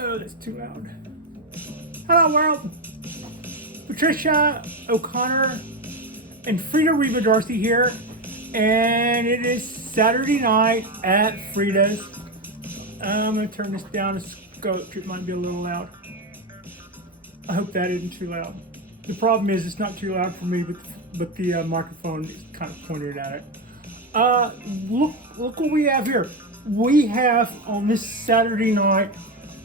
Oh, that's too loud. Hello, world. Patricia, O'Connor, and Frida Reba Darcy here. And it is Saturday night at Fredas. I'm going to turn this down a scotch. It might be a little loud. I hope that isn't too loud. The problem is it's not too loud for me, but the microphone is kind of pointed at it. Look what we have here. We have on this Saturday night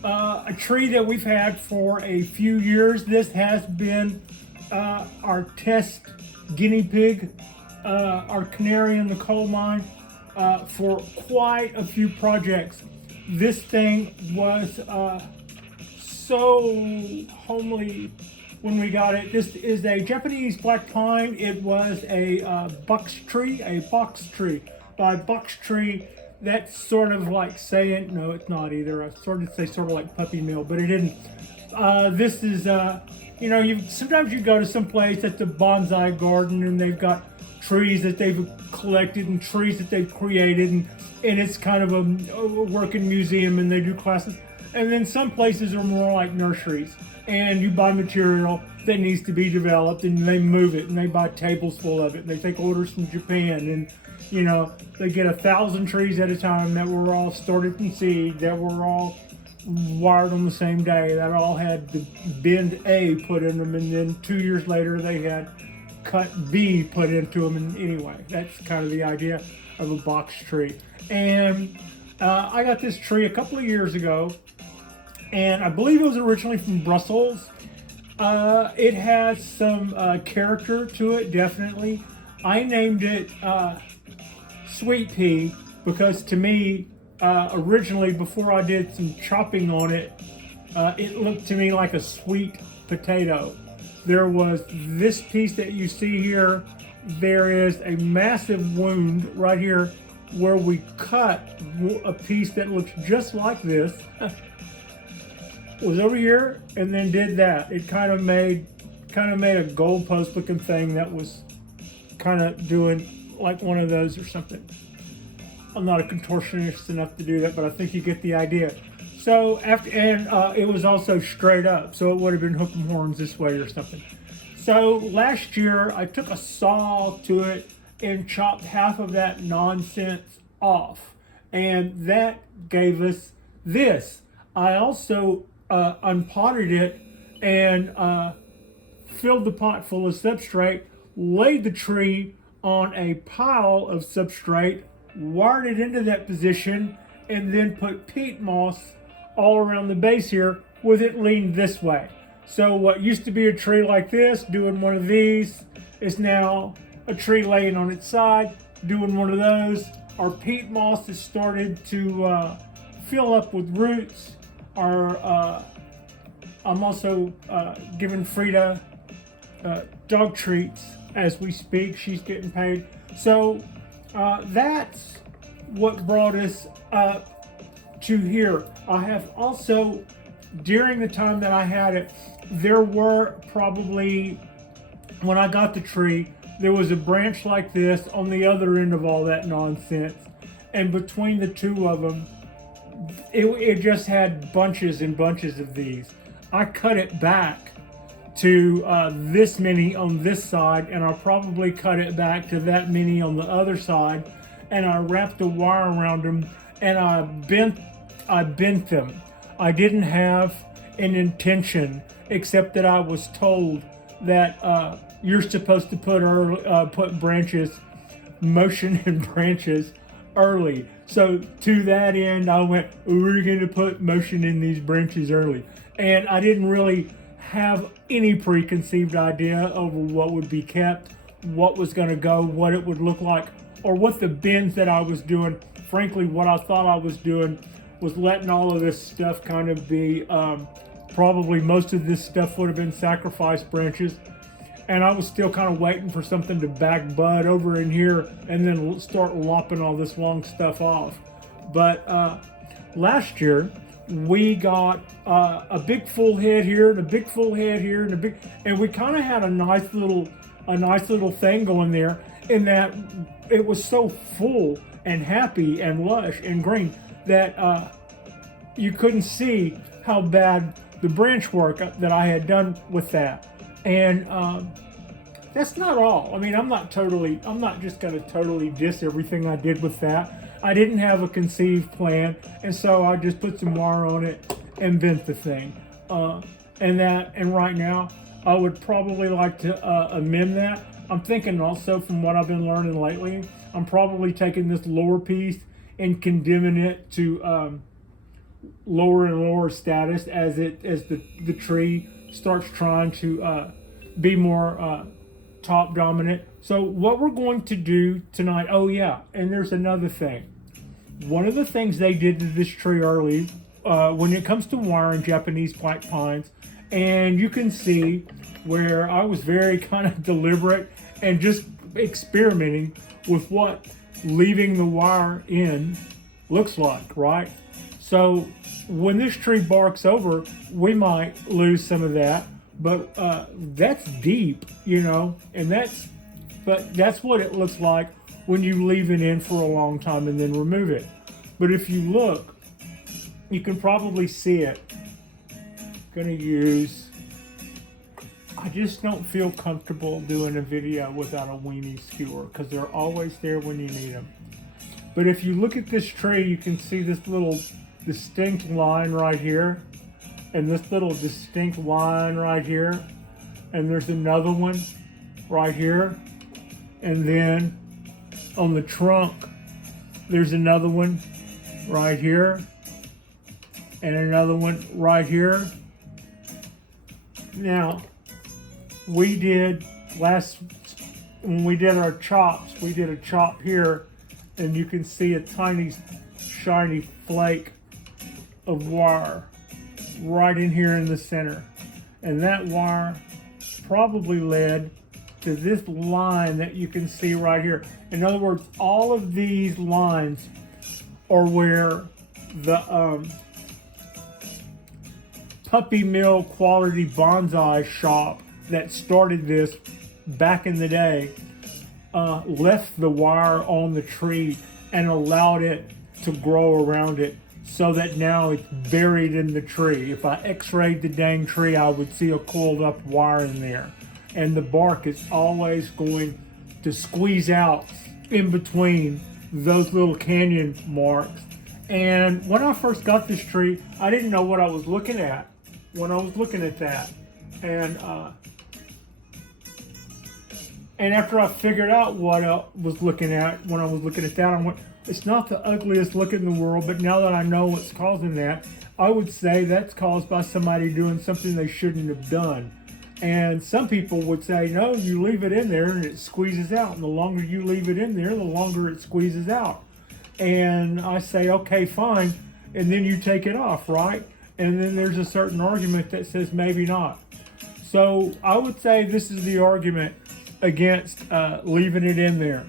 a tree that we've had for a few years. This has been our test guinea pig, our canary in the coal mine for quite a few projects. This thing was so homely when we got it. This is a Japanese black pine. It was a box tree. By box tree, that's sort of like saying, no, it's not either. I sort of like puppy mill, but it didn't. This is, sometimes you go to some place that's a bonsai garden and they've got trees that they've collected and trees that they've created, and it's kind of a working museum and they do classes. And then some places are more like nurseries, and you buy material that needs to be developed and they move it and they buy tables full of it and they take orders from Japan, and they get 1,000 trees at a time that were all started from seed, that were all wired on the same day, that all had the bend A put in them, and then 2 years later they had cut B put into them. And anyway, that's kind of the idea of a box tree. And I got this tree a couple of years ago, and I believe it was originally from Brussels. It has some character to it, definitely. I named it Sweet Pea because, to me, originally, before I did some chopping on it, it looked to me like a sweet potato. There was this piece that you see here. There is a massive wound right here where we cut a piece that looks just like this. Was over here and then did that. It kind of made a goalpost looking thing that was kind of doing like one of those or something. I'm not a contortionist enough to do that, but I think you get the idea. So it was also straight up, so it would have been hook and horns this way or something. So last year I took a saw to it and chopped half of that nonsense off, and that gave us this. I also unpotted it and filled the pot full of substrate, laid the tree on a pile of substrate, wired it into that position, and then put peat moss all around the base here with it leaned this way. So what used to be a tree like this, doing one of these, is now a tree laying on its side, doing one of those. Our peat moss has started to fill up with roots. I'm also giving Frida dog treats as we speak. She's getting paid. So that's what brought us up to here. I have also, during the time that I had it, there were probably, when I got the tree, there was a branch like this on the other end of all that nonsense. And between the two of them, it just had bunches and bunches of these. I cut it back to this many on this side, and I'll probably cut it back to that many on the other side, and I wrapped the wire around them, and I bent them. I didn't have an intention, except that I was told that you're supposed to put branches, motion in branches early. So to that end, I went, we're going to put motion in these branches early. And I didn't really have any preconceived idea over what would be kept, what was going to go, what it would look like, or what the bends that I was doing. Frankly, what I thought I was doing was letting all of this stuff kind of be, probably most of this stuff would have been sacrifice branches. And I was still kind of waiting for something to back bud over in here and then start lopping all this long stuff off. But last year, we got a big full head here and a big full head here and we kind of had a nice little thing going there, in that it was so full and happy and lush and green that you couldn't see how bad the branch work that I had done with that. And that's not all. I mean, I'm not just going to totally diss everything I did with that. I didn't have a conceived plan, and so I just put some wire on it and bent the thing. And right now, I would probably like to amend that. I'm thinking also, from what I've been learning lately, I'm probably taking this lower piece and condemning it to lower and lower status as the tree starts trying to be more top dominant. So what we're going to do tonight, oh yeah, and there's another thing. One of the things they did to this tree early, when it comes to wiring Japanese black pines, and you can see where I was very kind of deliberate and just experimenting with what leaving the wire in looks like, right? So when this tree barks over, we might lose some of that, but that's deep, and that's what it looks like when you leave it in for a long time and then remove it. But if you look, you can probably see it. I just don't feel comfortable doing a video without a weenie skewer because they're always there when you need them. But if you look at this tree, you can see this little distinct line right here, and this little distinct line right here, and there's another one right here, and then on the trunk there's another one right here and another one right here. Now when we did our chops, we did a chop here, and you can see a tiny shiny flake of wire right in here in the center, and that wire probably led to this line that you can see right here. In other words, all of these lines are where the Puppy Mill Quality Bonsai shop that started this back in the day left the wire on the tree and allowed it to grow around it, so that now it's buried in the tree. If I x-rayed the dang tree, I would see a coiled up wire in there. And the bark is always going to squeeze out in between those little canyon marks. And when I first got this tree, I didn't know what I was looking at when I was looking at that. And after I figured out what I was looking at when I was looking at that, I went, it's not the ugliest look in the world, but now that I know what's causing that, I would say that's caused by somebody doing something they shouldn't have done. And some people would say, no, you leave it in there and it squeezes out. And the longer you leave it in there, the longer it squeezes out. And I say, okay, fine. And then you take it off, right? And then there's a certain argument that says maybe not. So I would say this is the argument against leaving it in there.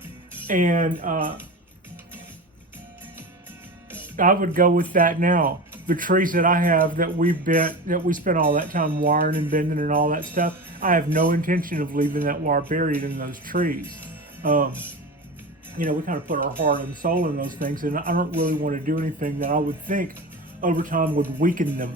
And I would go with that now. The trees that I have that we spent all that time wiring and bending and all that stuff, I have no intention of leaving that wire buried in those trees. We kind of put our heart and soul in those things, and I don't really want to do anything that I would think over time would weaken them.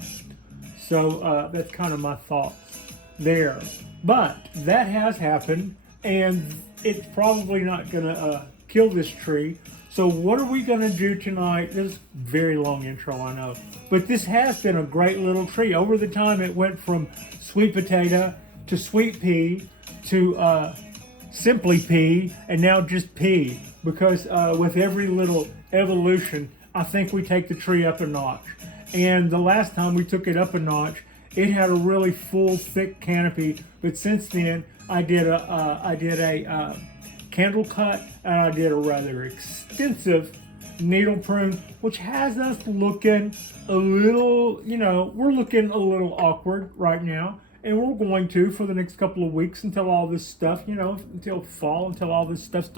So that's kind of my thoughts there. But that has happened, and it's probably not going to kill this tree. So what are we going to do tonight? This is a very long intro, I know. But this has been a great little tree. Over the time, it went from sweet potato to sweet pea to simply pea, and now just pea. Because with every little evolution, I think we take the tree up a notch. And the last time we took it up a notch, it had a really full, thick canopy. But since then, I did a candle cut, and I did a rather extensive needle prune, which has us looking a little, we're looking a little awkward right now. And we're going to for the next couple of weeks until all this stuff, until fall, until all this stuff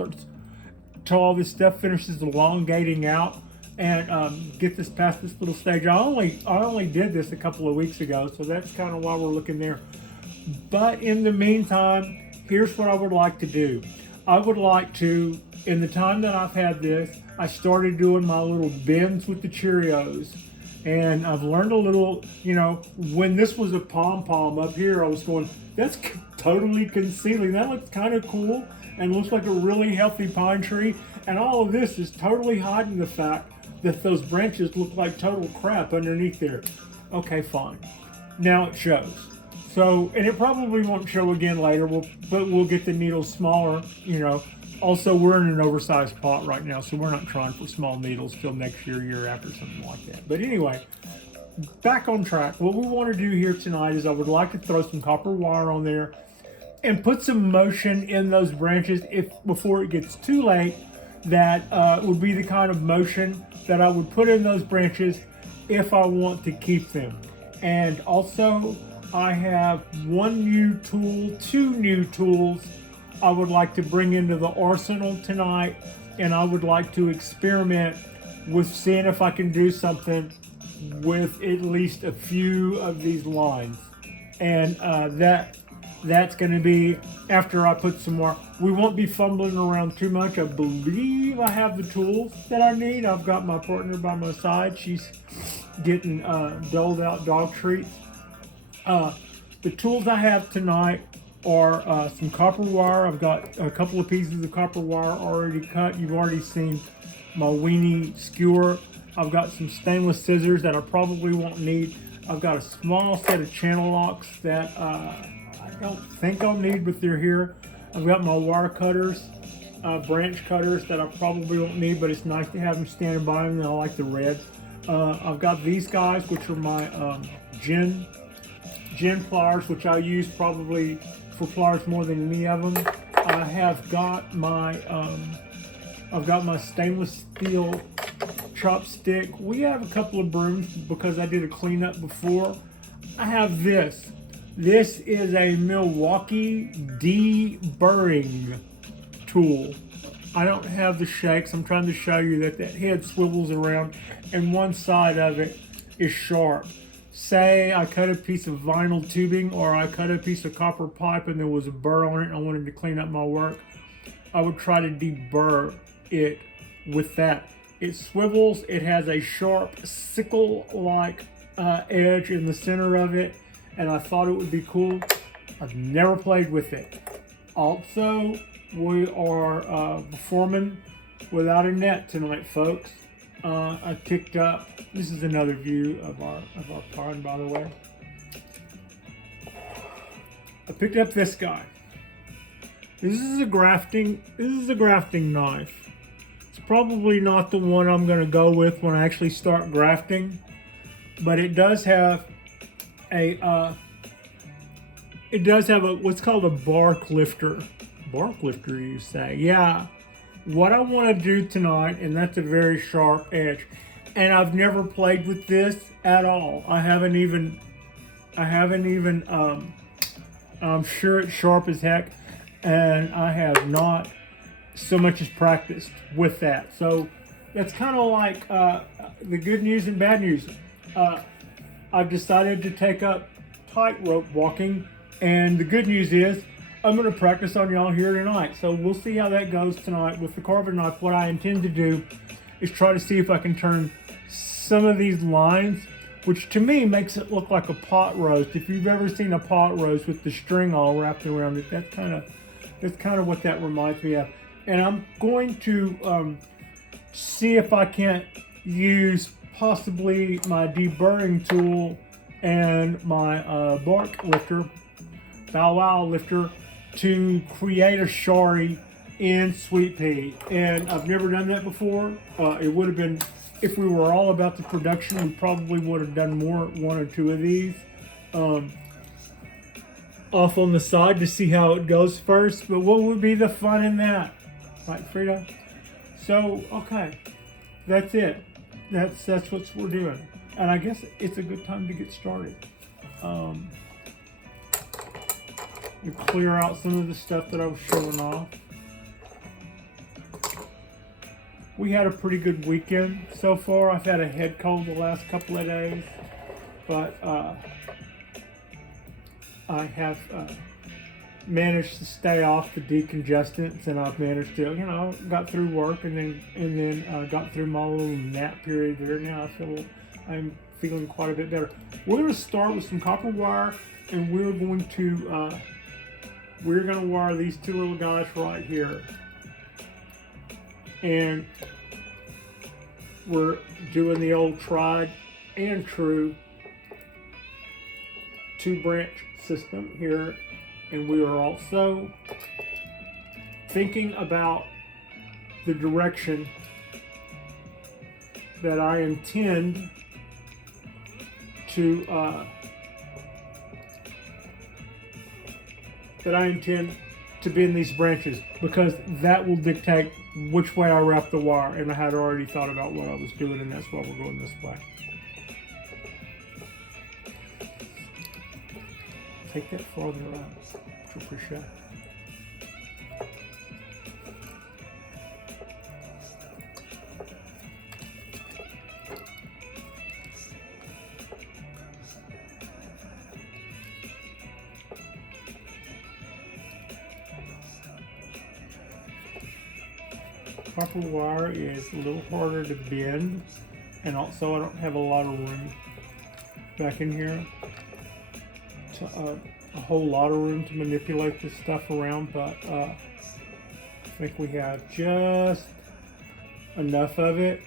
finishes elongating out and get this past this little stage. I only did this a couple of weeks ago, so that's kind of why we're looking there. But in the meantime, here's what I would like to do. I would like to, in the time that I've had this, I started doing my little bends with the Cheerios. And I've learned a little, you know, when this was a pom-pom up here, I was going, that's totally concealing. That looks kind of cool and looks like a really healthy pine tree. And all of this is totally hiding the fact that those branches look like total crap underneath there. Okay, fine. Now it shows. So, and it probably won't show again later, but we'll get the needles smaller, you know. Also, we're in an oversized pot right now, so we're not trying for small needles till next year, year after, something like that. But anyway, back on track. What we want to do here tonight is I would like to throw some copper wire on there and put some motion in those branches before it gets too late. That would be the kind of motion that I would put in those branches if I want to keep them. And also, I have one new tool, two new tools I would like to bring into the arsenal tonight, and I would like to experiment with seeing if I can do something with at least a few of these lines. And that's going to be after I put some more. We won't be fumbling around too much. I believe I have the tools that I need. I've got my partner by my side. She's getting doled out dog treats. The tools I have tonight are some copper wire. I've got a couple of pieces of copper wire already cut. You've already seen my weenie skewer. I've got some stainless scissors that I probably won't need. I've got a small set of channel locks that I don't think I'll need, but they're here. I've got my wire cutters, branch cutters that I probably won't need, but it's nice to have them standing by them, and I like the red. I've got these guys, which are my gin pliers, which I use probably for pliers more than any of them. I have got my I've got my stainless steel chopstick. We have a couple of brooms because I did a cleanup before. I have this. This is a Milwaukee deburring tool. I don't have the shakes. I'm trying to show you that head swivels around and one side of it is sharp. Say I cut a piece of vinyl tubing or I cut a piece of copper pipe and there was a burr on it and I wanted to clean up my work. I would try to deburr it with that. It swivels. It has a sharp sickle-like edge in the center of it, and I thought it would be cool. I've never played with it. Also, we are performing without a net tonight, folks. I picked up. This is another view of our pond, by the way. I picked up this guy. This is a grafting knife. It's probably not the one I'm going to go with when I actually start grafting, but it does have what's called a bark lifter. Bark lifter, you say? Yeah. What I want to do tonight, and that's a very sharp edge, and I've never played with this at all. I'm sure it's sharp as heck, and I have not so much as practiced with that. So that's kind of like the good news and bad news. I've decided to take up tightrope walking, and the good news is I'm going to practice on y'all here tonight. So we'll see how that goes tonight with the carving knife. What I intend to do is try to see if I can turn some of these lines, which to me makes it look like a pot roast. If you've ever seen a pot roast with the string all wrapped around it, that's kind of what that reminds me of. And I'm going to see if I can't use possibly my deburring tool and my bark lifter, bow wow lifter, to create a Shari in sweet pea. And I've never done that before. It would have been, if we were all about the production, we probably would have done one or two of these off on the side to see how it goes first. But what would be the fun in that? Right, Freda? So, okay, that's it. That's what we're doing. And I guess it's a good time to get started. You clear out some of the stuff that I was showing off. We had a pretty good weekend so far. I've had a head cold the last couple of days, but I have managed to stay off the decongestants, and I've managed to, got through work and then got through my little nap period there. Now I'm feeling quite a bit better. We're going to start with some copper wire, and we're going to wire these two little guys right here. And we're doing the old tried and true 2-branch system here, and we are also thinking about the direction that I intend to bend these branches, because that will dictate which way I wrap the wire, and I had already thought about what I was doing, and that's why we're going this way. Take that farther out, Patricia. Copper wire is a little harder to bend, and also I don't have a lot of room back in here, to, a whole lot of room to manipulate this stuff around, but I think we have just enough of it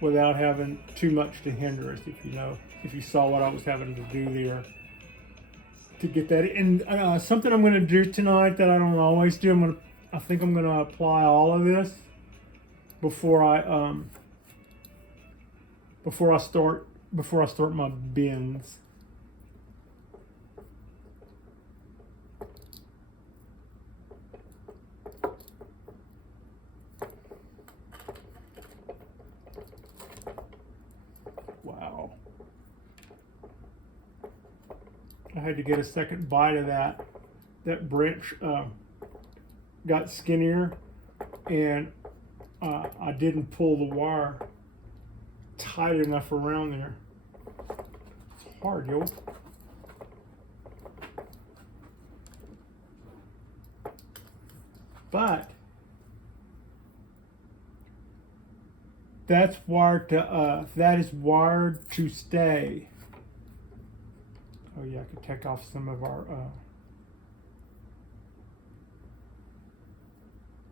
without having too much to hinder us, if you saw what I was having to do there to get that. And something I'm going to do tonight that I don't always do, I think I'm going to apply all of this before I start my bends. Wow. I had to get a second bite of that. That branch got skinnier, and I didn't pull the wire tight enough around there. It's hard, yo. But that's wired to that is wired to stay. Oh yeah, I could take off some of our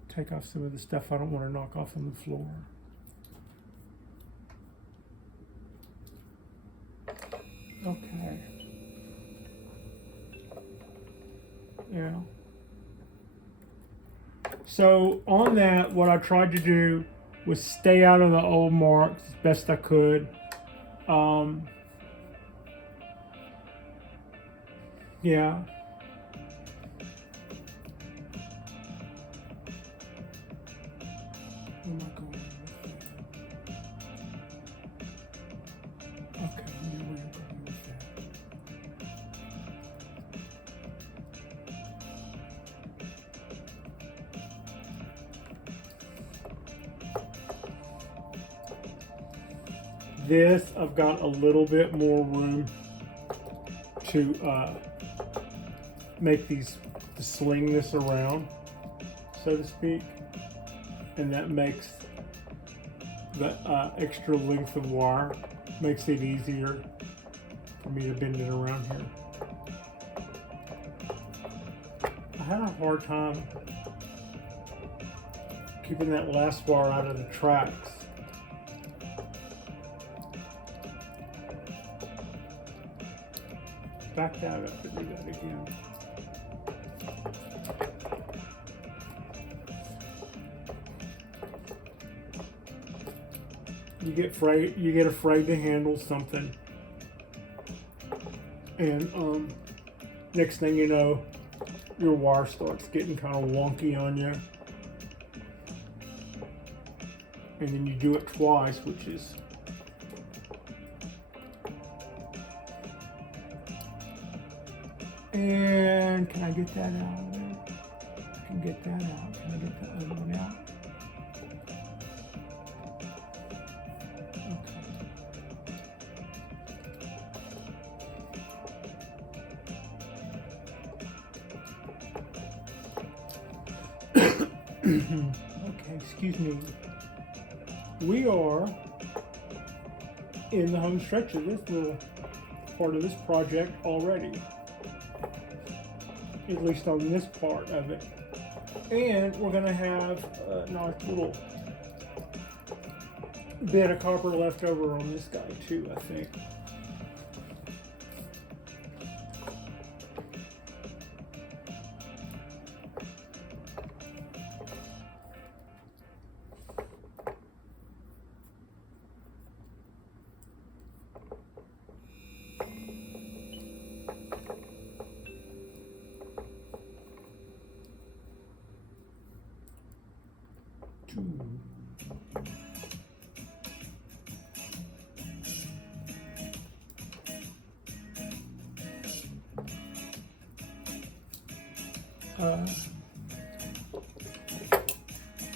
take off some of the stuff I don't want to knock off on the floor. Okay. Yeah. So on that, what I tried to do was stay out of the old marks as best I could. Yeah. Where am I going with that? Okay, I know where I'm going with that. This, I've got a little bit more room to make to sling this around, so to speak. And that makes the extra length of wire, makes it easier for me to bend it around here. I had a hard time keeping that last wire out of the tracks. Back that up and do that again. You get afraid to handle something, and next thing you know, your wire starts getting kind of wonky on you, and then you do it twice, which is and can I get that out of there? I can get that out. Can I get the other one out? Okay, excuse me. We are in the home stretch of this little part of this project already, at least on this part of it. And we're going to have a nice little bit of copper left over on this guy too, I think.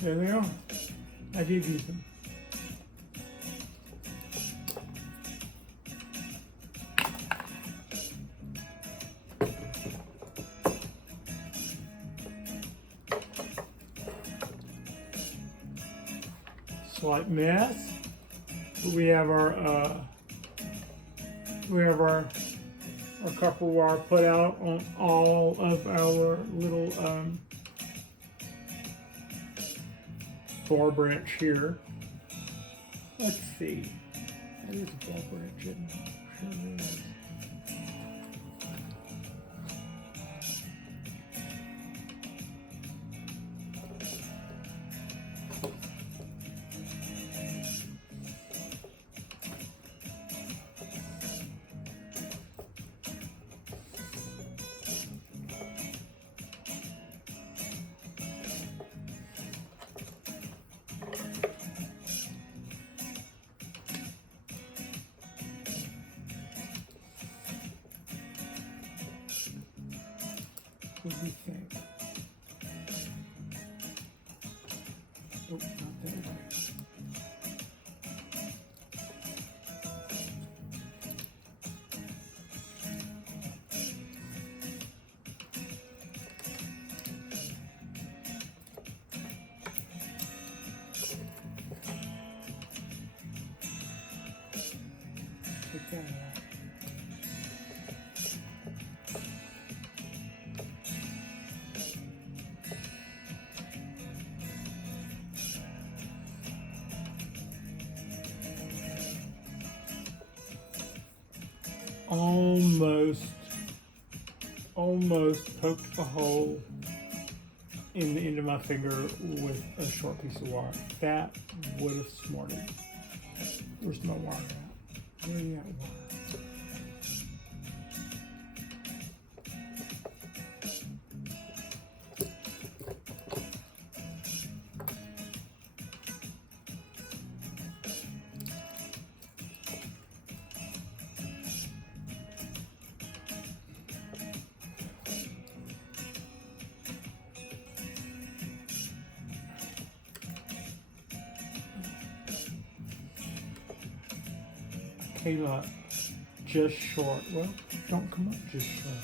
There they are. I did use them. Slight mess. We have our copper wire put out on all of our little bar branch here. Let's see. That is a bar branch, isn't it? Sure it is. What do you think? Oh, not that way. Take that out. Almost poked a hole in the end of my finger with a short piece of wire. That would have smarted. Where's my wire at? Where are you at, wire? Came up just short. Well, don't come up just short.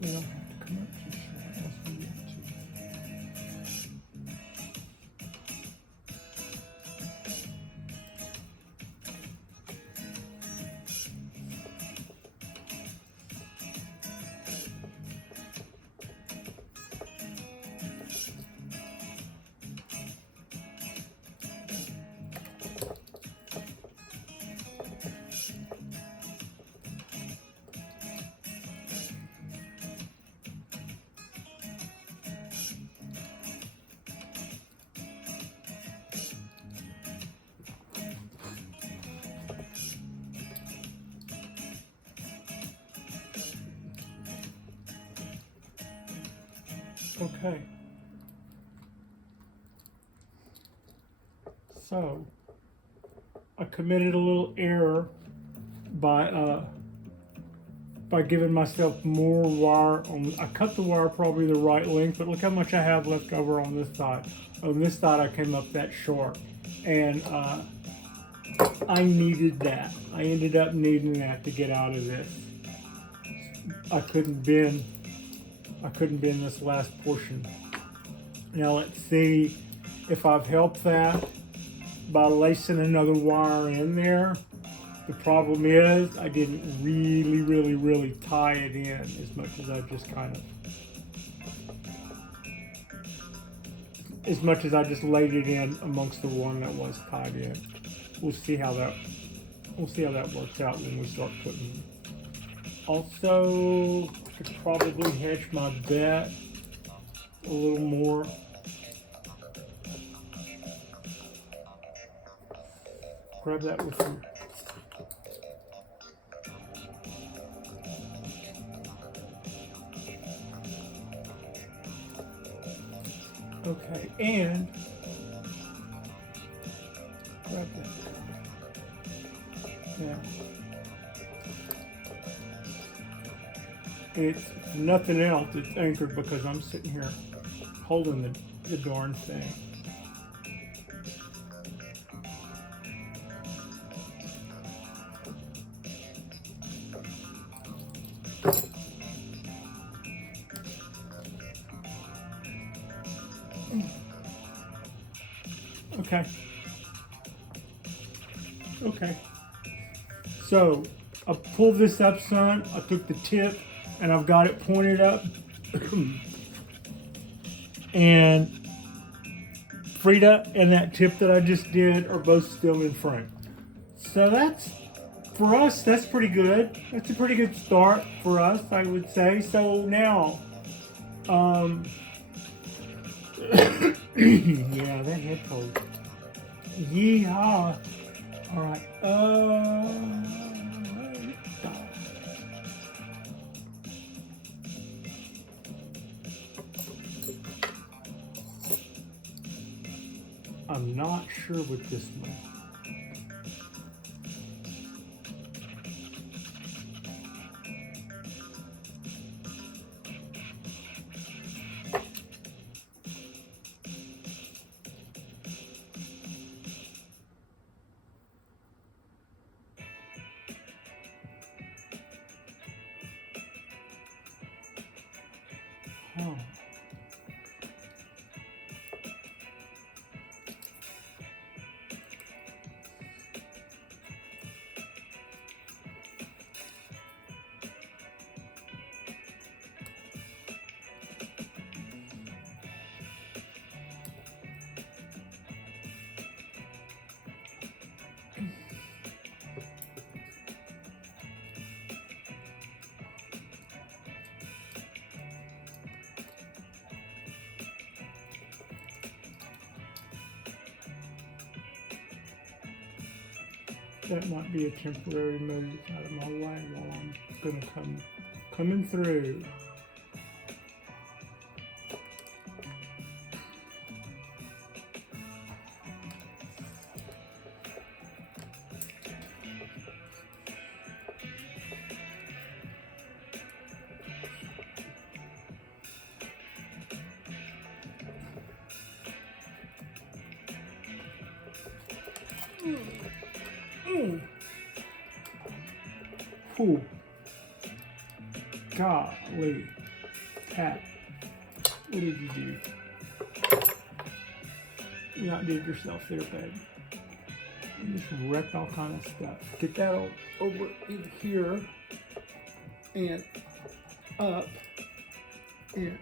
We don't have to come up just short unless we want to. Okay. So I committed a little error by giving myself more wire on. I cut the wire probably the right length, but look how much I have left over on this side. On this side I came up that short, and I needed that. I ended up needing that to get out of this. I couldn't bend this last portion Now let's see if I've helped that by lacing another wire in there. The problem is I didn't really tie it in as much as I just laid it in amongst the one that was tied in. We'll see how that works out when we start putting. Also, I could probably hedge my bet a little more. Grab that with you. Okay, and grab that. Now, it's nothing else. It's anchored because I'm sitting here holding the darn thing. Okay. Okay. So I pulled this up, son. I took the tip and I've got it pointed up. And Frida and that tip that I just did are both still in frame. So that's, for us, that's pretty good. That's a pretty good start for us, I would say. So now, yeah, that head pose. Yeehaw. All right. I'm not sure with this one. Oh. That might be a temporary move out of my way while I'm gonna coming through. Whew. Golly. Cat. What did you do? You outdid yourself there, babe. You just wrecked all kind of stuff. Get that over in here and up and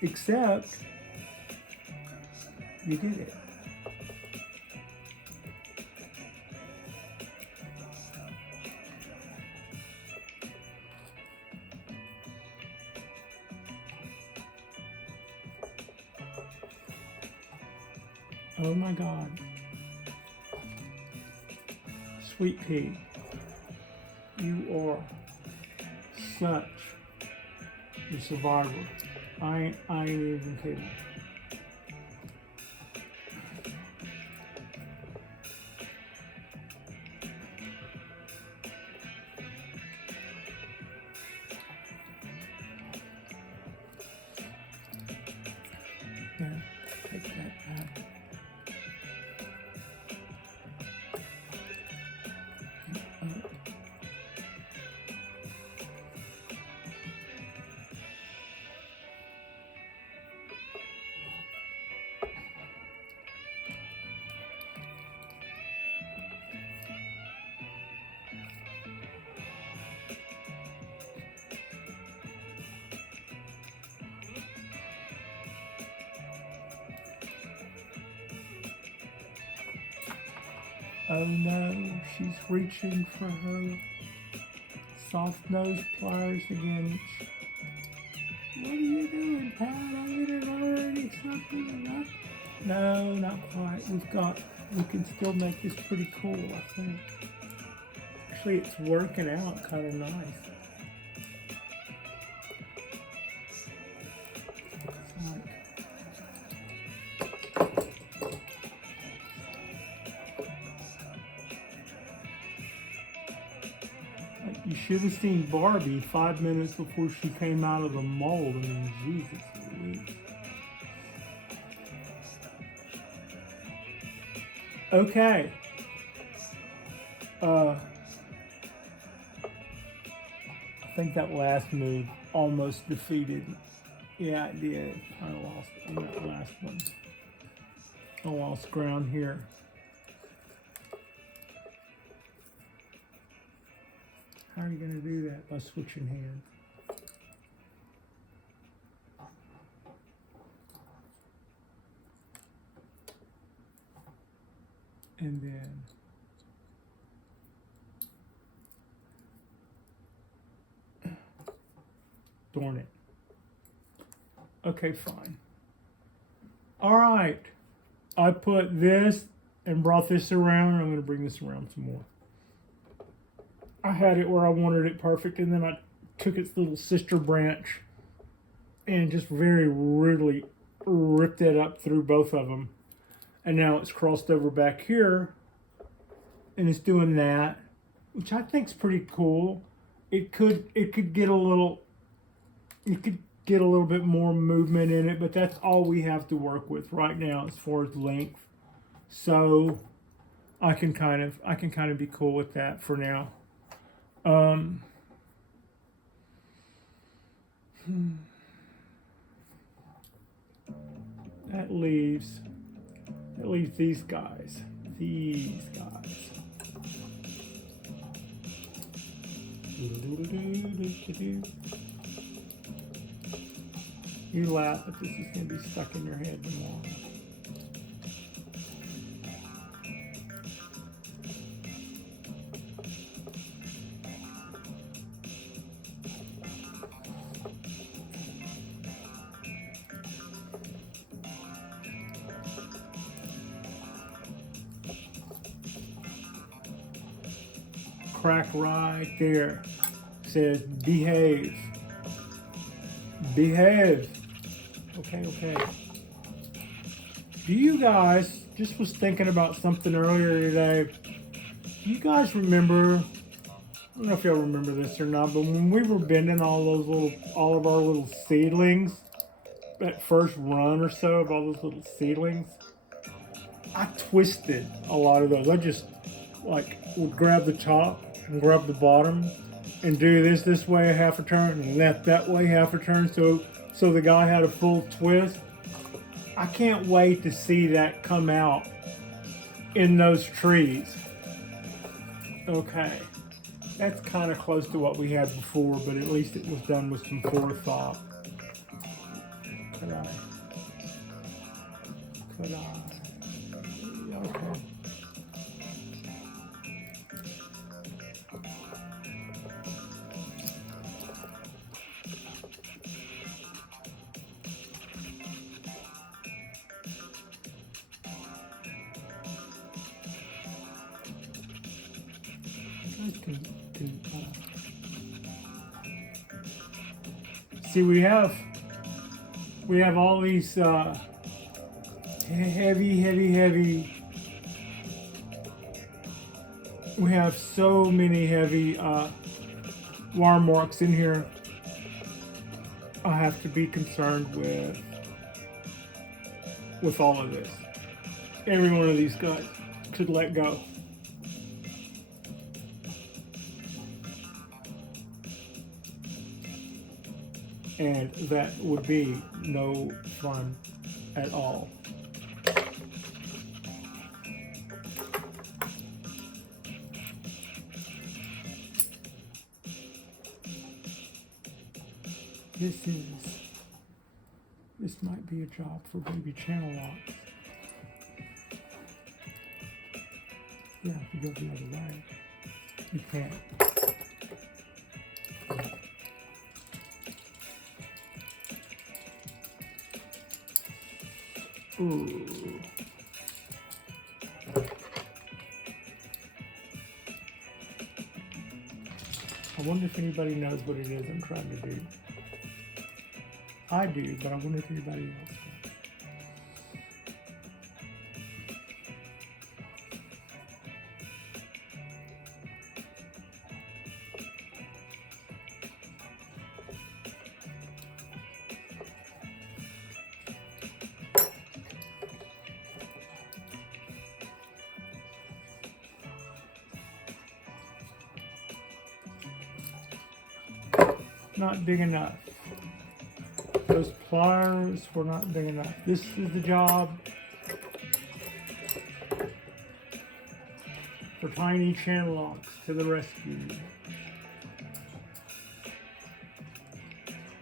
except you did it. Oh my God. Sweet pea, you are such a survivor. I ain't even kidding. Oh no, she's reaching for her soft nose pliers again. What are you doing, Pat? I get it already. Something enough? No, not quite. We can still make this pretty cool, I think. Actually, it's working out kind of nice. You should have seen Barbie 5 minutes before she came out of the mold. I mean, Jesus Louise. Okay. I think that last move almost defeated. Yeah, it did. I lost on that last one. I lost ground here. How are you going to do that? By switching hands. And then darn it. Okay, fine. All right. I put this and brought this around. I'm going to bring this around some more. I had it where I wanted it perfect, and then I took its little sister branch and just very rudely ripped it up through both of them. And now it's crossed over back here, and it's doing that, which I think is pretty cool. It could get a little bit more movement in it, but that's all we have to work with right now as far as length. So I can kind of be cool with that for now. That leaves these guys. You laugh, but this is going to be stuck in your head tomorrow. Crack right there says behave. Behave. Okay. Do you guys, just was thinking about something earlier today. Do you guys remember, I don't know if y'all remember this or not, but when we were bending all of our little seedlings, that first run or so of all those little seedlings, I twisted a lot of those. I just would grab the top and grab the bottom and do this way a half a turn and that way half a turn so the guy had a full twist. I can't wait to see that come out in those trees. Okay. That's kind of close to what we had before, but at least it was done with some forethought. Could I? Okay. See, we have all these heavy. We have so many heavy wire marks in here. I have to be concerned with all of this. Every one of these guys could let go. And that would be no fun at all. This might be a job for baby channel locks. Yeah, if you go the other way, you can't. Ooh. I wonder if anybody knows what it is I'm trying to do. I do, but I wonder if anybody else does. Not big enough. Those pliers were not big enough. This is the job for tiny channel locks to the rescue.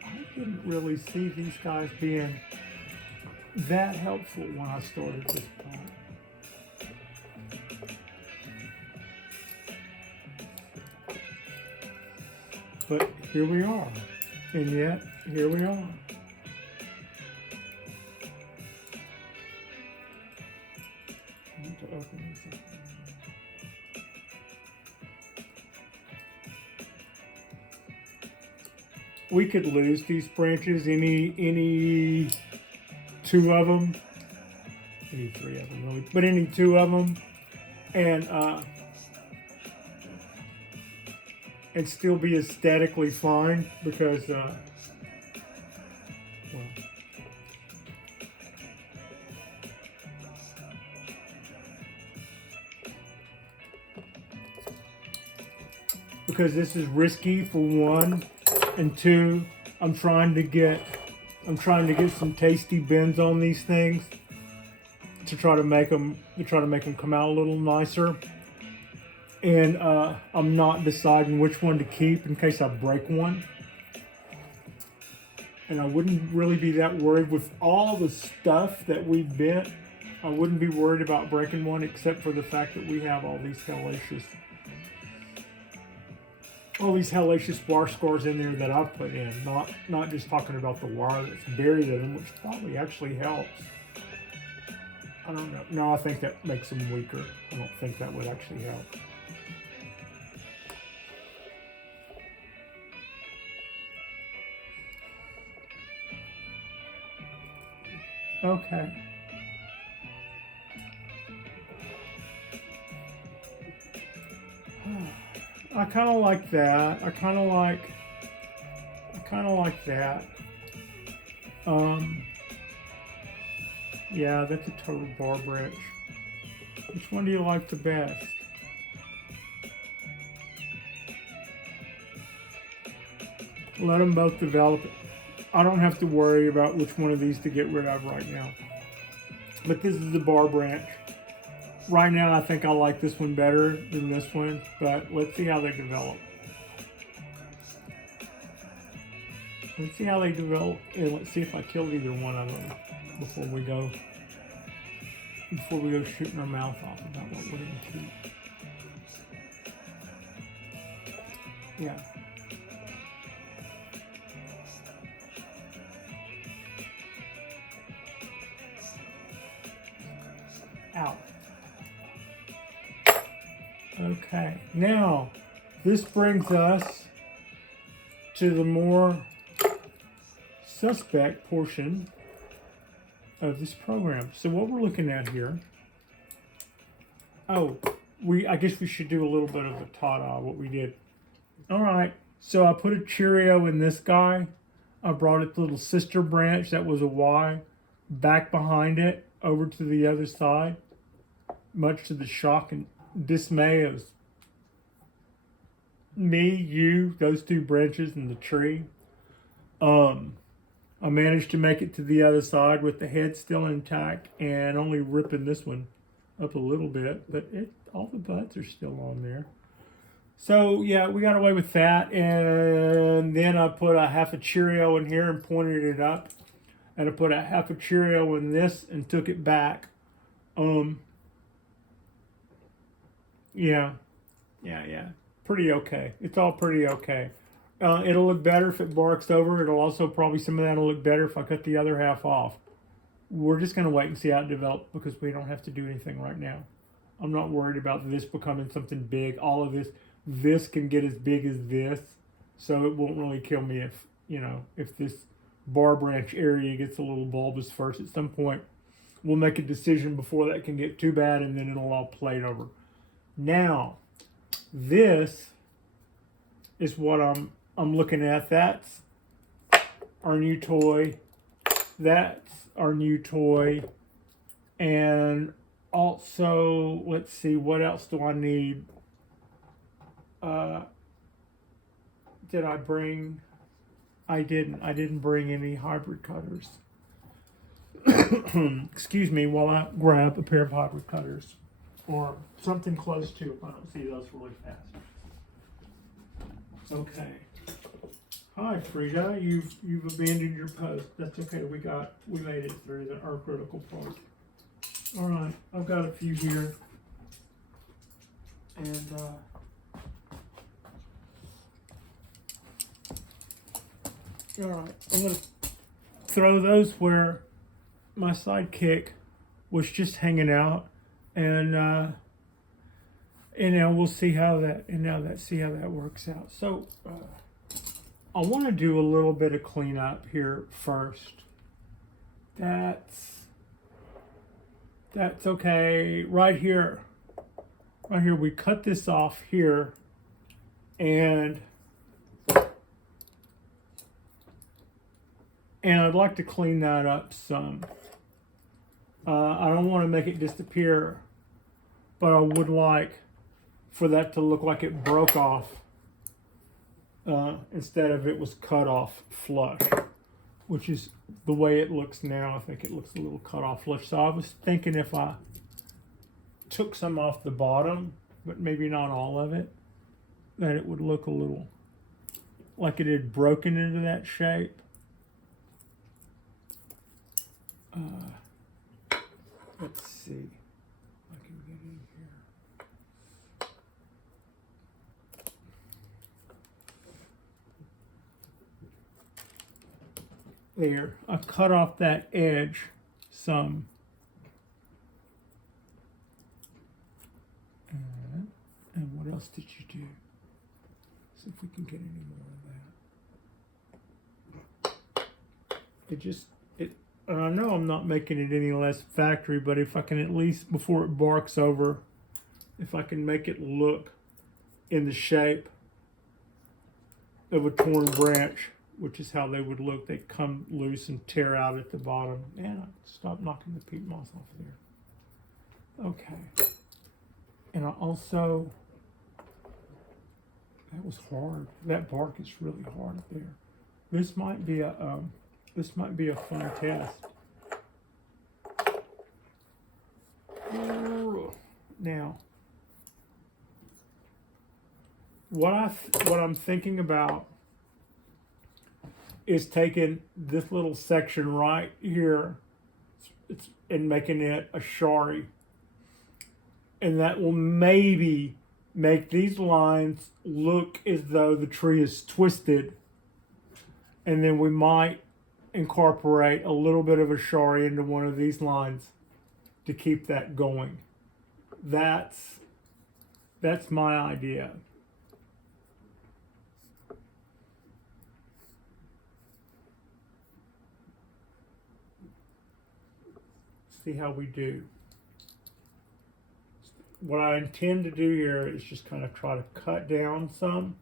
I didn't really see these guys being that helpful when I started this part. But here we are, and yet here we are. I need to open this up. We could lose these branches, any two of them, any three of them really, but any two of them, and still be aesthetically fine because, well, because this is risky for one, and two, I'm trying to get some tasty bends on these things to try to make them come out a little nicer. And I'm not deciding which one to keep in case I break one. And I wouldn't really be that worried with all the stuff that we bent. I wouldn't be worried about breaking one except for the fact that we have all these hellacious wire scores in there that I've put in. Not just talking about the wire that's buried in them, which probably actually helps. I don't know. No, I think that makes them weaker. I don't think that would actually help. Okay. I kind of like that. I kind of like that. Yeah, that's a total bar branch. Which one do you like the best? Let them both develop. I don't have to worry about which one of these to get rid of right now. But this is the bar branch. Right now, I think I like this one better than this one, but let's see how they develop. Let's see how they develop, and let's see if I killed either one of them before we go shooting our mouth off about what we're going to keep. Yeah. Out. Okay, now this brings us to the more suspect portion of this program. So what we're looking at here, I guess we should do a little bit of a ta-da, what we did. All right, so I put a Cheerio in this guy. I brought its little sister branch, that was a Y, back behind it, over to the other side, much to the shock and dismay of me, you, those two branches and the tree. I managed to make it to the other side with the head still intact and only ripping this one up a little bit, but all the buds are still on there. So yeah, we got away with that, and then I put a half a Cheerio in here and pointed it up, and I put a half a Cheerio in this and took it back. Yeah, yeah. Pretty okay. It's all pretty okay. It'll look better if it barks over. It'll also probably some of that will look better if I cut the other half off. We're just gonna wait and see how it develops because we don't have to do anything right now. I'm not worried about this becoming something big. All of this can get as big as this, so it won't really kill me if if this bar branch area gets a little bulbous first. At some point, we'll make a decision before that can get too bad, and then it'll all plate over. Now, this is what I'm looking at. That's our new toy. That's our new toy. And also, let's see, what else do I need? Did I bring? I didn't. I didn't bring any hybrid cutters. Excuse me while I grab a pair of hybrid cutters. Or something close to if I don't see those really fast. Okay. Hi, Frida. You've abandoned your post. That's okay. We made it through our critical part. All right. I've got a few here, and all right. I'm gonna throw those where my sidekick was just hanging out, and now we'll see how that works out. So I want to do a little bit of cleanup here first. That's okay. Right here we cut this off here, and I'd like to clean that up some. I don't want to make it disappear, but I would like for that to look like it broke off instead of it was cut off flush, which is the way it looks now. I think it looks a little cut off flush. So I was thinking if I took some off the bottom, but maybe not all of it, that it would look a little like it had broken into that shape. Let's see if I can get in here. There, I cut off that edge some. And what else did you do? See if we can get any more of that. I know I'm not making it any less factory, but if I can at least, before it barks over, if I can make it look in the shape of a torn branch, which is how they would look, they come loose and tear out at the bottom. And stop knocking the peat moss off there. Okay. And I also, that was hard. That bark is really hard up there. This might be a fun test. Now, what I'm thinking about is taking this little section right here and making it a Shari, and that will maybe make these lines look as though the tree is twisted, and then we might incorporate a little bit of a Shari into one of these lines to keep that going. That's my idea. See how we do. What I intend to do here is just kind of try to cut down some.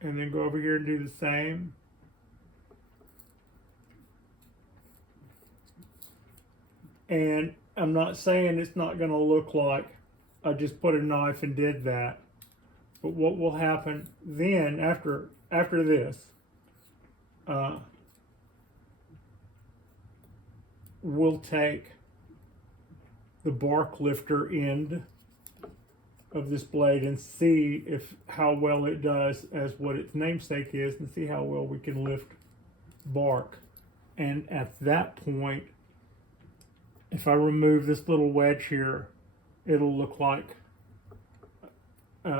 And then go over here and do the same. And I'm not saying it's not going to look like I just put a knife and did that. But what will happen then, after this, we'll take the bark lifter end of this blade and see how well it does as what its namesake is, and see how well we can lift bark. And at that point, if I remove this little wedge here, it'll look like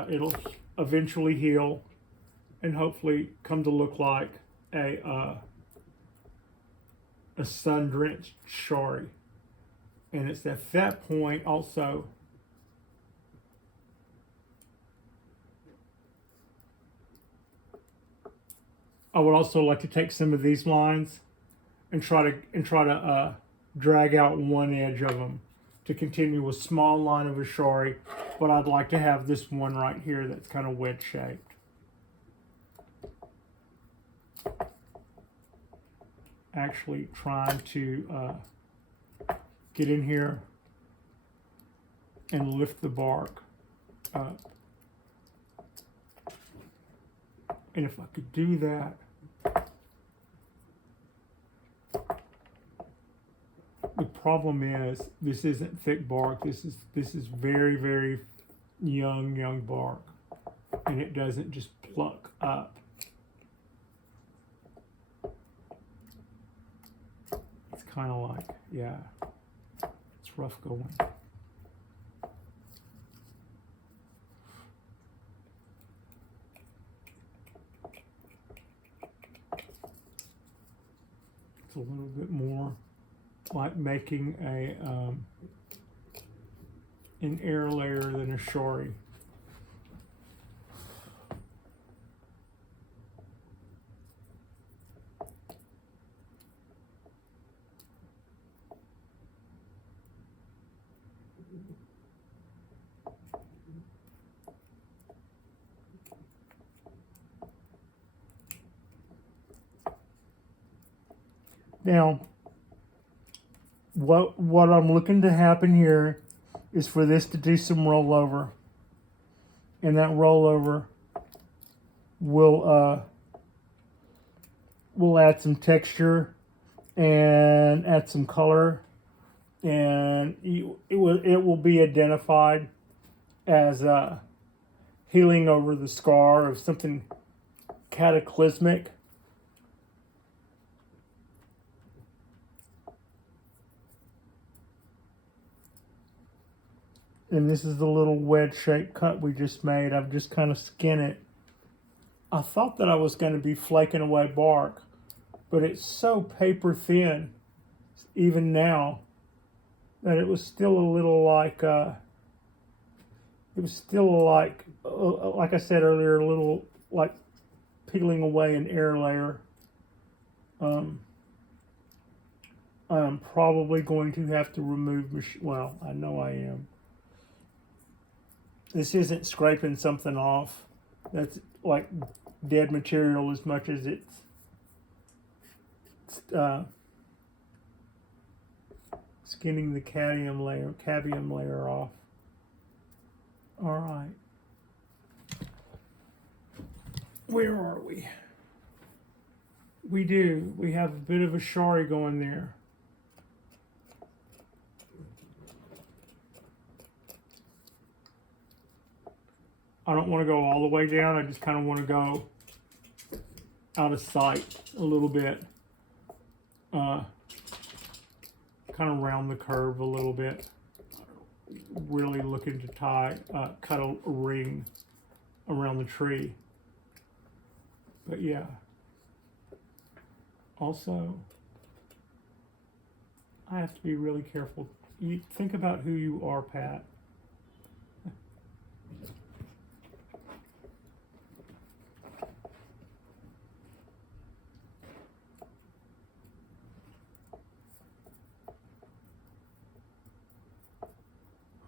it'll eventually heal and hopefully come to look like a sun-drenched Shari. And it's at that point also I would also like to take some of these lines and try to drag out one edge of them to continue a small line of a Shari, but I'd like to have this one right here that's kind of wedge shaped. Actually trying to get in here and lift the bark up. And if I could do that, the problem is this isn't thick bark. This is very, very young bark, and it doesn't just pluck up. It's kind of like, yeah, it's rough going. It's a little bit more like making an air layer than a Shari. Now, what I'm looking to happen here is for this to do some rollover, and that rollover will add some texture and add some color, and it will be identified as healing over the scar of something cataclysmic. And this is the little wedge-shaped cut we just made. I've just kind of skinned it. I thought that I was going to be flaking away bark, but it's so paper thin, even now, that it was still a little like, like I said earlier, a little like peeling away an air layer. I'm probably going to have to remove, well, I know I am. This isn't scraping something off that's like dead material as much as it's skinning the cabium layer off. All right. Where are we? We have a bit of a Shari going there. I don't want to go all the way down. I just kind of want to go out of sight a little bit. Kind of round the curve a little bit. Really looking to cut a ring around the tree. But yeah. Also, I have to be really careful. You think about who you are, Pat.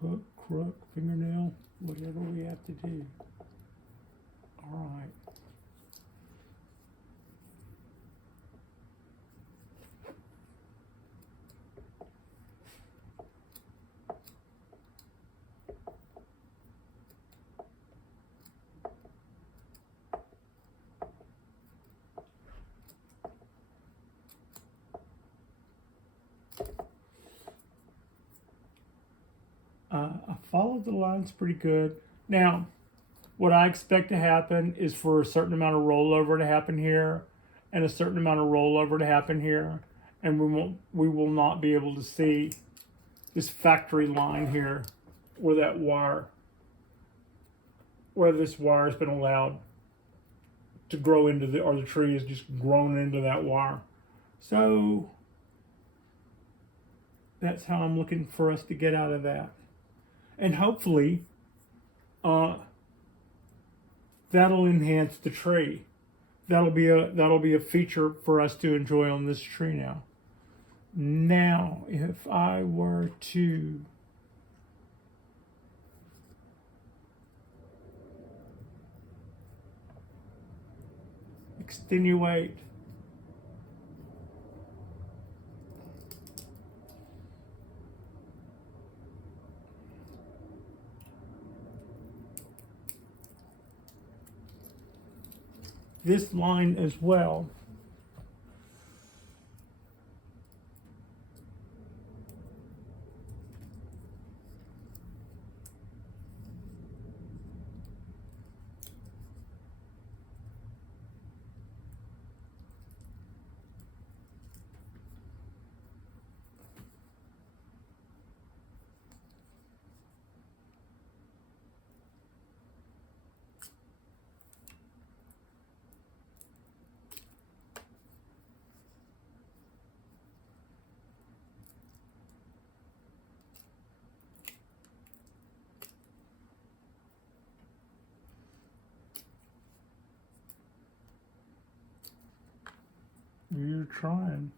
Hook, crook, fingernail, whatever we have to do. All right. I followed the lines pretty good. Now, what I expect to happen is for a certain amount of rollover to happen here and a certain amount of rollover to happen here, and we will not be able to see this factory line here where that wire, where this wire has been allowed to grow into the, or the tree has just grown into that wire. So that's how I'm looking for us to get out of that. And hopefully, that'll enhance the tree. That'll be a feature for us to enjoy on this tree now. Now, if I were to extenuate this line as well, you're trying.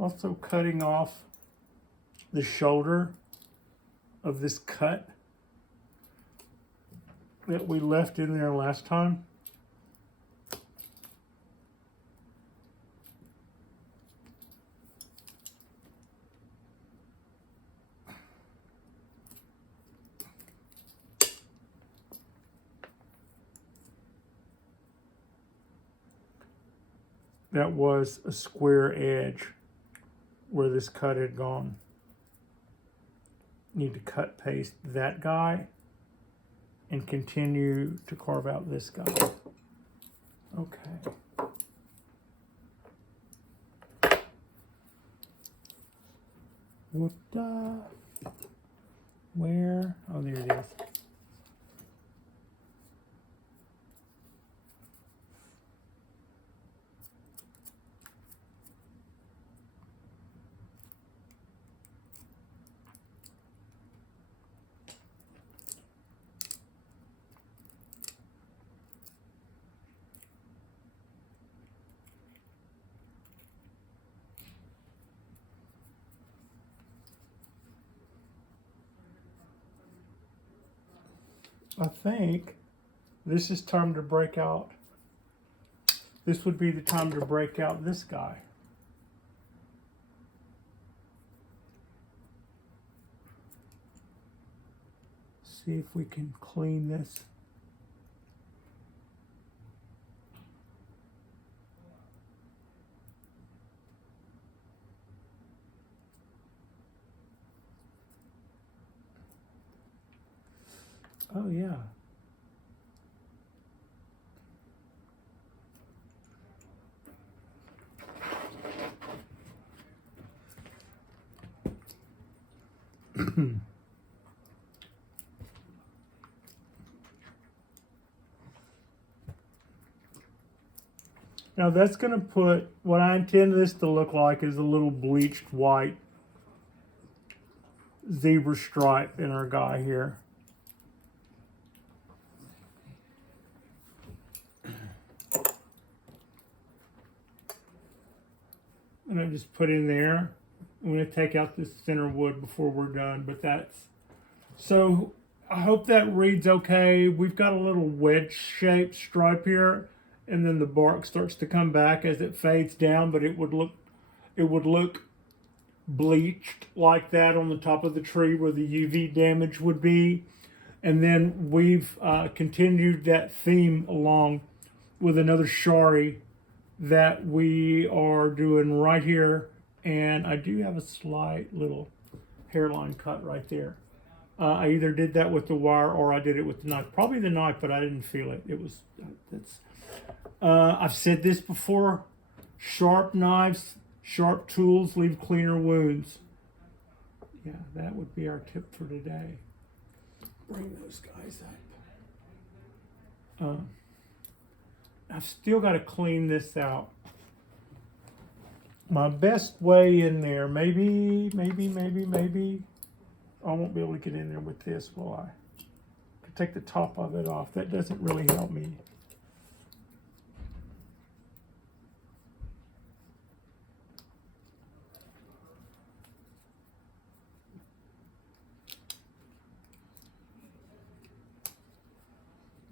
Also cutting off the shoulder of this cut that we left in there last time. That was a square edge where this cut had gone. Need to cut paste that guy and continue to carve out this guy. Okay. Whoop-da. Where? Oh, there it is. I think this is time to break out. This would be the time to break out this guy. See if we can clean this. Oh, yeah. Now that's going to put, what I intend this to look like is a little bleached white zebra stripe in our guy here. And I just put in there I'm going to take out this center wood before we're done, but that's, so I hope that reads okay. We've got a little wedge shaped stripe here, and then the bark starts to come back as it fades down, but it would look bleached like that on the top of the tree where the UV damage would be. And then we've continued that theme along with another Shari that we are doing right here. And I do have a slight little hairline cut right there. I either did that with the wire or I did it with the knife. Probably the knife, but I didn't feel it. It was, I've said this before, sharp knives, sharp tools leave cleaner wounds. Yeah, that would be our tip for today. Bring those guys up. I've still got to clean this out. My best way in there, maybe, I won't be able to get in there with this, will I? Could take the top of it off. That doesn't really help me.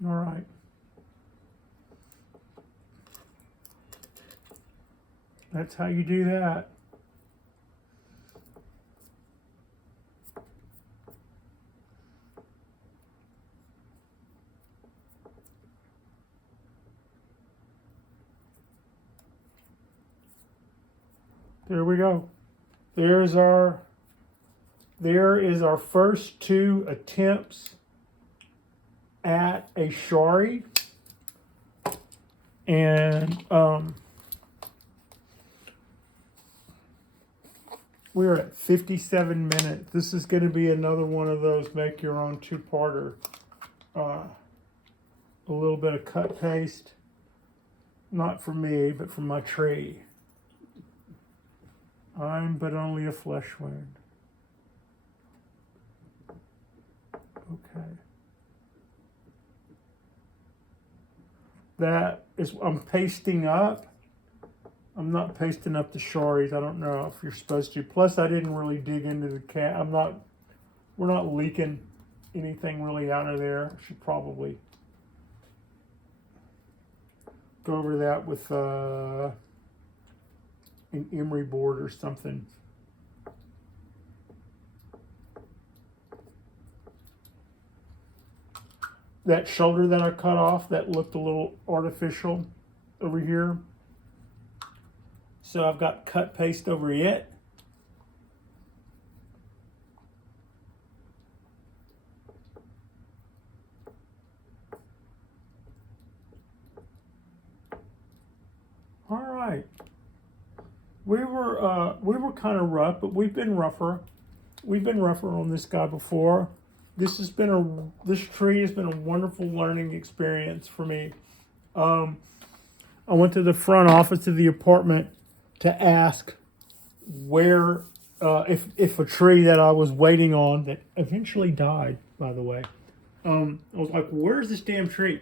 All right. That's how you do that. There we go. There is our first 2 attempts at a Shari. And we're at 57 minutes. This is going to be another one of those make your own 2-parter. A little bit of cut paste, not for me, but for my tree. I'm but only a flesh wound. Okay. That is, I'm pasting up. I'm not pasting up the Sharis. I don't know if you're supposed to. Plus, I didn't really dig into the cat. We're not leaking anything really out of there. I should probably go over that with an emery board or something. That shoulder that I cut off, that looked a little artificial over here. So I've got cut paste over it. All right. We were kind of rough, but we've been rougher. We've been rougher on this guy before. This tree has been a wonderful learning experience for me. I went to the front office of the apartment to ask where, if a tree that I was waiting on that eventually died, by the way. I was like, where's this damn tree?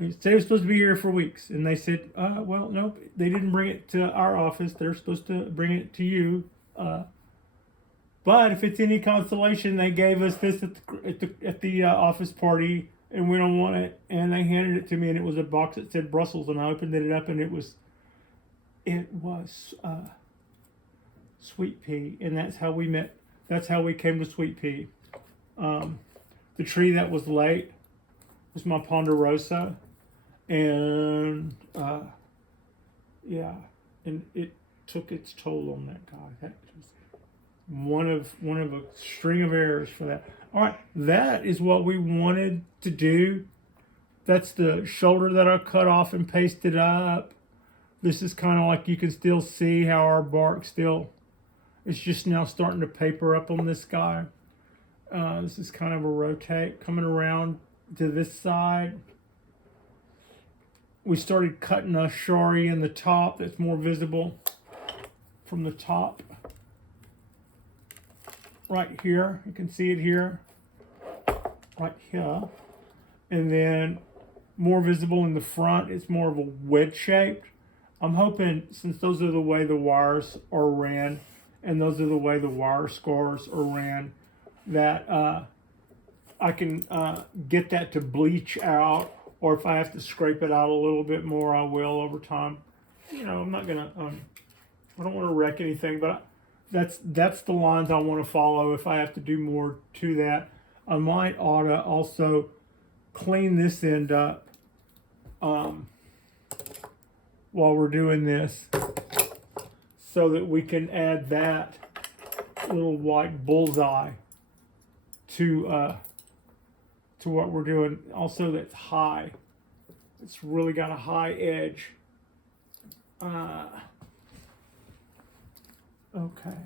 They said it was supposed to be here for weeks. And they said, well, nope, they didn't bring it to our office. They're supposed to bring it to you. But if it's any consolation, they gave us this at the office party, and we don't want it. And they handed it to me, and it was a box that said Brussels, and I opened it up, and it was Sweet Pea, and that's how we met. That's how we came to Sweet Pea. The tree that was late was my Ponderosa, and yeah, and it took its toll on that guy. That was one of a string of errors for that. All right, that is what we wanted to do. That's the shoulder that I cut off and pasted up. This is kind of like, you can still see how our bark still, it's just now starting to paper up on this guy. This is kind of a rotate coming around to this side. We started cutting a Shari in the top that's more visible from the top. Right here, you can see it here, right here. And then more visible in the front, it's more of a wedge shaped. I'm hoping, since those are the way the wires are ran, and those are the way the wire scores are ran, that I can get that to bleach out, or if I have to scrape it out a little bit more, I will over time. You know, I'm not gonna, I don't want to wreck anything, but that's the lines I want to follow. If I have to do more to that, I might ought to also clean this end up while we're doing this, so that we can add that little white bullseye to what we're doing. Also, that's high. It's really got a high edge. Okay.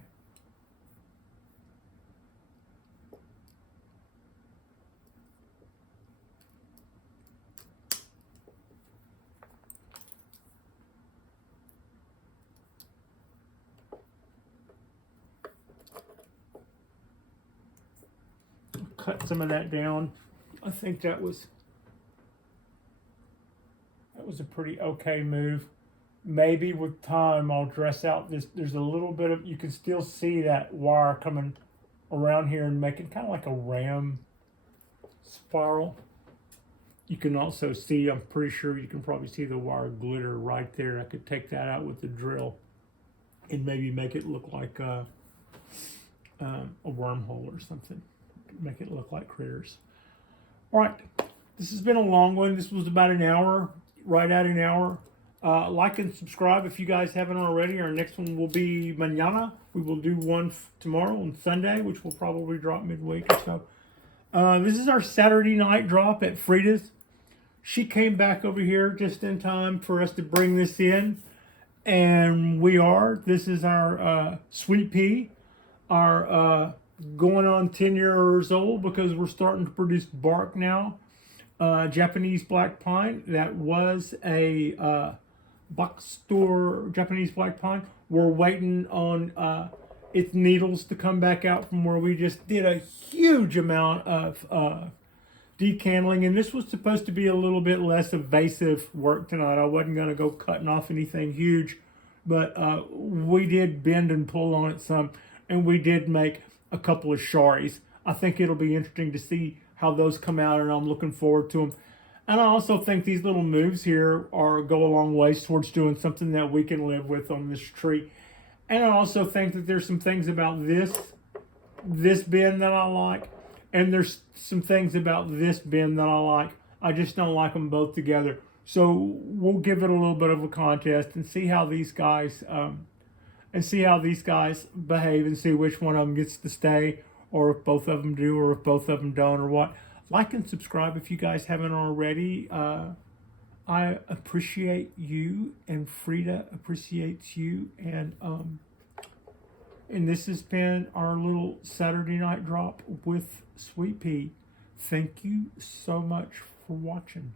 Cut some of that down. I think that was a pretty okay move. Maybe with time I'll dress out this. There's a little bit of, you can still see that wire coming around here and making kind of like a ram spiral. You can also see, I'm pretty sure you can probably see the wire glitter right there. I could take that out with the drill and maybe make it look like a wormhole or something. Make it look like critters. All right, this has been a long one. This was about an hour, right at an hour. Like and subscribe if you guys haven't already. Our next one will be mañana. We will do one tomorrow on Sunday, which will probably drop midweek or so. This is our Saturday night drop at Fredas. She came back over here just in time for us to bring this in. And this is our sweet pea, our going on 10 years old, because we're starting to produce bark now. Japanese black pine. That was a box store Japanese black pine. We're waiting on its needles to come back out from where we just did a huge amount of decandling, and this was supposed to be a little bit less evasive work tonight. I wasn't going to go cutting off anything huge, but we did bend and pull on it some, and we did make a couple of Sharis. I think it'll be interesting to see how those come out, and I'm looking forward to them. And I also think these little moves here go a long ways towards doing something that we can live with on this tree. And I also think that there's some things about this bend that I like, and there's some things about this bend that I like. I just don't like them both together. So we'll give it a little bit of a contest and see how these guys behave, and see which one of them gets to stay, or if both of them do, or if both of them don't, or what. Like and subscribe if you guys haven't already. I appreciate you, and Frida appreciates you, and this has been our little Saturday night drop with Sweet Pea. Thank you so much for watching.